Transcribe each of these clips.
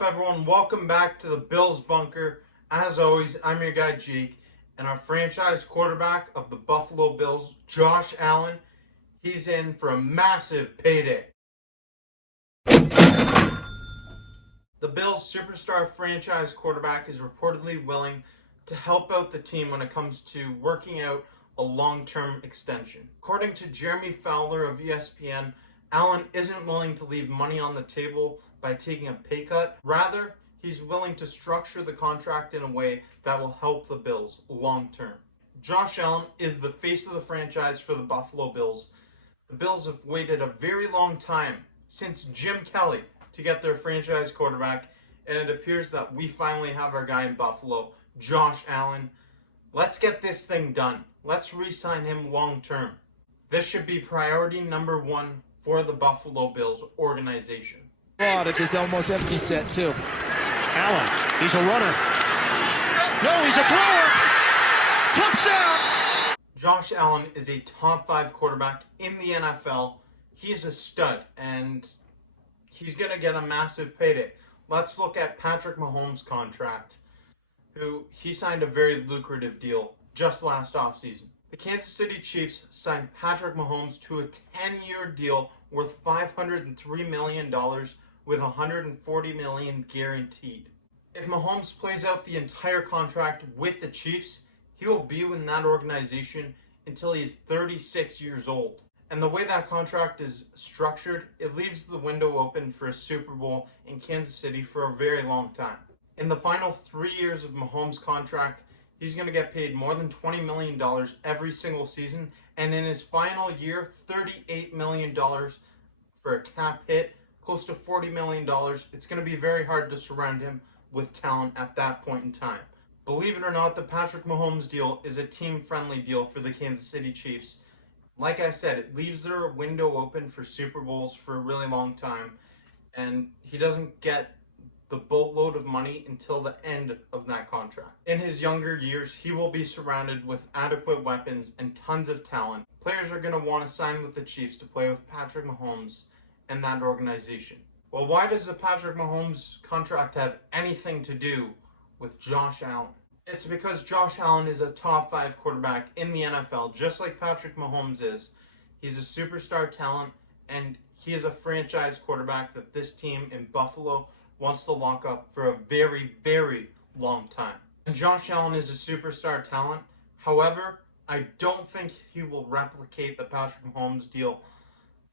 up, everyone? Welcome back to the Bills Bunker. As always, I'm your guy, Jake, and our franchise quarterback of the Buffalo Bills, Josh Allen, he's in for a massive payday. The Bills' superstar franchise quarterback is reportedly willing to help out the team when it comes to working out a long-term extension. According to Jeremy Fowler of ESPN, Allen isn't willing to leave money on the table by taking a pay cut. Rather, he's willing to structure the contract in a way that will help the Bills long-term. Josh Allen is the face of the franchise for the Buffalo Bills. The Bills have waited a very long time, since Jim Kelly, to get their franchise quarterback, and it appears that we finally have our guy in Buffalo, Josh Allen. Let's get this thing done. Let's re-sign him long-term. This should be priority number one for the Buffalo Bills organization. At this almost empty set, too. Allen, he's a runner. No, he's a thrower. Touchdown! Josh Allen is a top 5 quarterback in the NFL. He's a stud, and he's going to get a massive payday. Let's look at Patrick Mahomes' contract, who he signed a very lucrative deal just last offseason. The Kansas City Chiefs signed Patrick Mahomes to a 10-year deal worth $503 million with $140 million guaranteed. If Mahomes plays out the entire contract with the Chiefs, he will be in that organization until he's 36 years old. And the way that contract is structured, it leaves the window open for a Super Bowl in Kansas City for a very long time. In the final 3 years of Mahomes' contract, he's going to get paid more than $20 million every single season. And in his final year, $38 million for a cap hit, close to $40 million. It's going to be very hard to surround him with talent at that point in time. Believe it or not, the Patrick Mahomes deal is a team-friendly deal for the Kansas City Chiefs. Like I said, it leaves their window open for Super Bowls for a really long time. And he doesn't get the boatload of money until the end of that contract. In his younger years, he will be surrounded with adequate weapons and tons of talent. Players are going to want to sign with the Chiefs to play with Patrick Mahomes and that organization. Well, why does the Patrick Mahomes contract have anything to do with Josh Allen? It's because Josh Allen is a top 5 quarterback in the NFL, just like Patrick Mahomes is. He's a superstar talent, and he is a franchise quarterback that this team in Buffalo wants to lock up for a very, very long time. And Josh Allen is a superstar talent. However, I don't think he will replicate the Patrick Mahomes deal.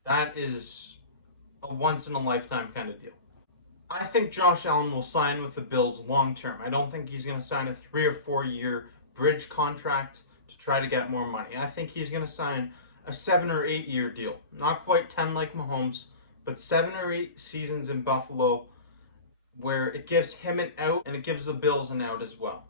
That is a once-in-a-lifetime kind of deal. I think Josh Allen will sign with the Bills long-term. I don't think he's going to sign a 3 or 4 year bridge contract to try to get more money. I think he's going to sign a 7 or 8 year deal. Not quite 10 like Mahomes, but 7 or 8 seasons in Buffalo, where it gives him an out and it gives the Bills an out as well.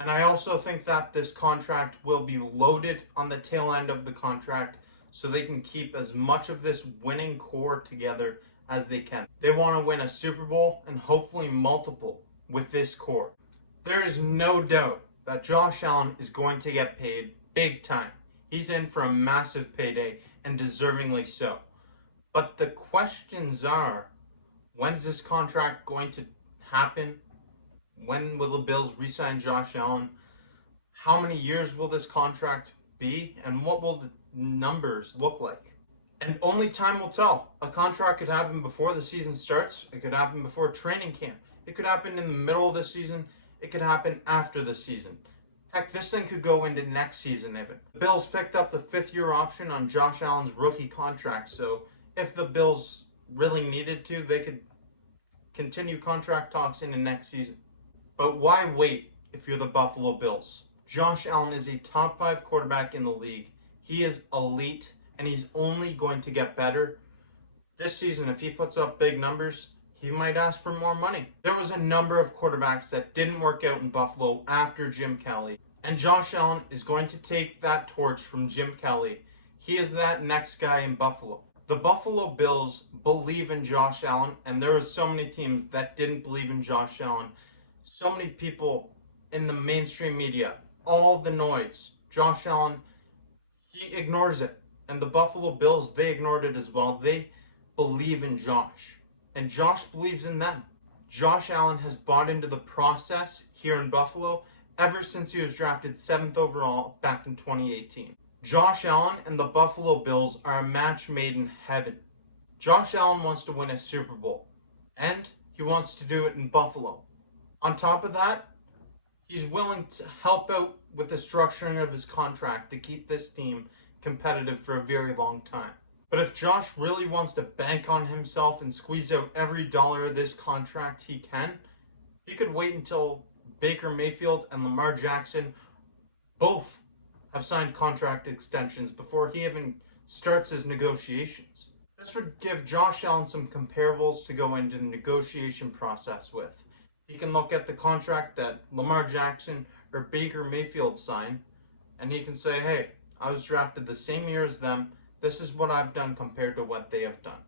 And I also think that this contract will be loaded on the tail end of the contract so they can keep as much of this winning core together as they can. They want to win a Super Bowl and hopefully multiple with this core. There is no doubt that Josh Allen is going to get paid big time. He's in for a massive payday, and deservingly so. But the questions are, when's this contract going to happen? When will the Bills re-sign Josh Allen? How many years will this contract be? And what will the numbers look like? And only time will tell. A contract could happen before the season starts. It could happen before training camp. It could happen in the middle of the season. It could happen after the season. Heck, this thing could go into next season even. The Bills picked up the 5th-year option on Josh Allen's rookie contract, so if the Bills really needed to, they could continue contract talks into next season. But why wait if you're the Buffalo Bills? Josh Allen is a top 5 quarterback in the league. He is elite, and he's only going to get better. This season, if he puts up big numbers, he might ask for more money. There was a number of quarterbacks that didn't work out in Buffalo after Jim Kelly, and Josh Allen is going to take that torch from Jim Kelly. He is that next guy in Buffalo. The Buffalo Bills believe in Josh Allen, and there are so many teams that didn't believe in Josh Allen. So many people in the mainstream media, all the noise. Josh Allen, he ignores it. And the Buffalo Bills, they ignored it as well. They believe in Josh. And Josh believes in them. Josh Allen has bought into the process here in Buffalo ever since he was drafted 7th overall back in 2018. Josh Allen and the Buffalo Bills are a match made in heaven. Josh Allen wants to win a Super Bowl, and he wants to do it in Buffalo. On top of that, he's willing to help out with the structuring of his contract to keep this team competitive for a very long time. But if Josh really wants to bank on himself and squeeze out every dollar of this contract he can, he could wait until Baker Mayfield and Lamar Jackson both have signed contract extensions before he even starts his negotiations. This would give Josh Allen some comparables to go into the negotiation process with. He can look at the contract that Lamar Jackson or Baker Mayfield signed, and he can say, hey, I was drafted the same year as them. This is what I've done compared to what they have done.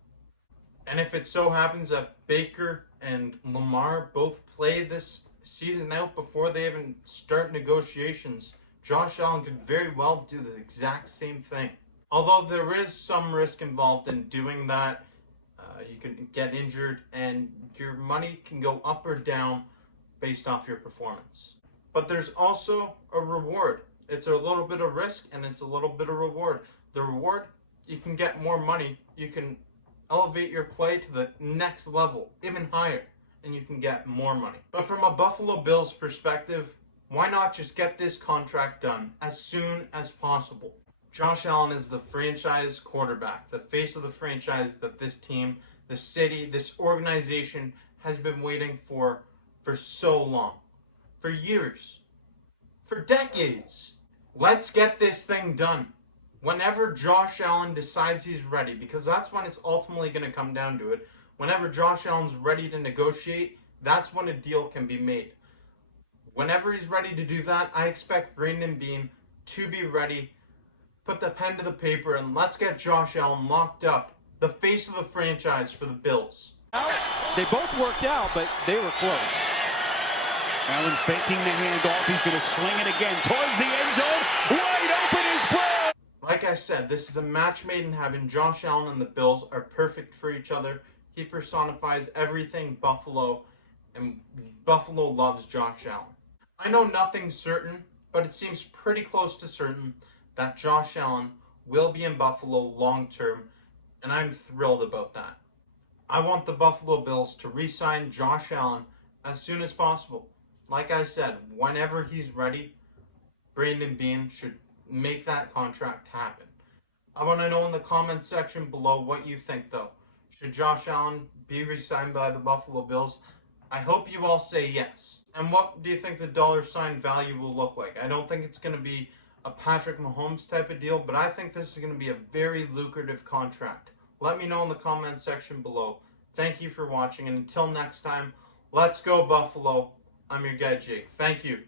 And if it so happens that Baker and Lamar both play this season out before they even start negotiations, Josh Allen could very well do the exact same thing. Although there is some risk involved in doing that, you can get injured and your money can go up or down based off your performance. But there's also a reward. It's a little bit of risk and it's a little bit of reward. The reward, you can get more money. You can elevate your play to the next level, even higher, and you can get more money. But from a Buffalo Bills perspective, why not just get this contract done as soon as possible? Josh Allen is the franchise quarterback, the face of the franchise that this team, the city, this organization has been waiting for so long. For years. For decades. Let's get this thing done. Whenever Josh Allen decides he's ready, because that's when it's ultimately going to come down to it. Whenever Josh Allen's ready to negotiate, that's when a deal can be made. Whenever he's ready to do that, I expect Brandon Beane to be ready. Put the pen to the paper and let's get Josh Allen locked up, the face of the franchise for the Bills. They both worked out, but they were close. Allen faking the handoff. He's going to swing it again towards the end zone. Wide open is Brown. Like I said, this is a match made in heaven. Josh Allen and the Bills are perfect for each other. He personifies everything Buffalo, and Buffalo loves Josh Allen. I know nothing's certain, but it seems pretty close to certain that Josh Allen will be in Buffalo long term, and I'm thrilled about that. I want the Buffalo Bills to re-sign Josh Allen as soon as possible. Like I said, whenever he's ready, Brandon Beane should make that contract happen. I want to know in the comment section below what you think, though. Should Josh Allen be re-signed by the Buffalo Bills? I hope you all say yes. And what do you think the dollar sign value will look like? I don't think it's going to be a Patrick Mahomes type of deal, but I think this is going to be a very lucrative contract. Let me know in the comment section below. Thank you for watching, and until next time, let's go Buffalo. I'm your guy, Jake. Thank you.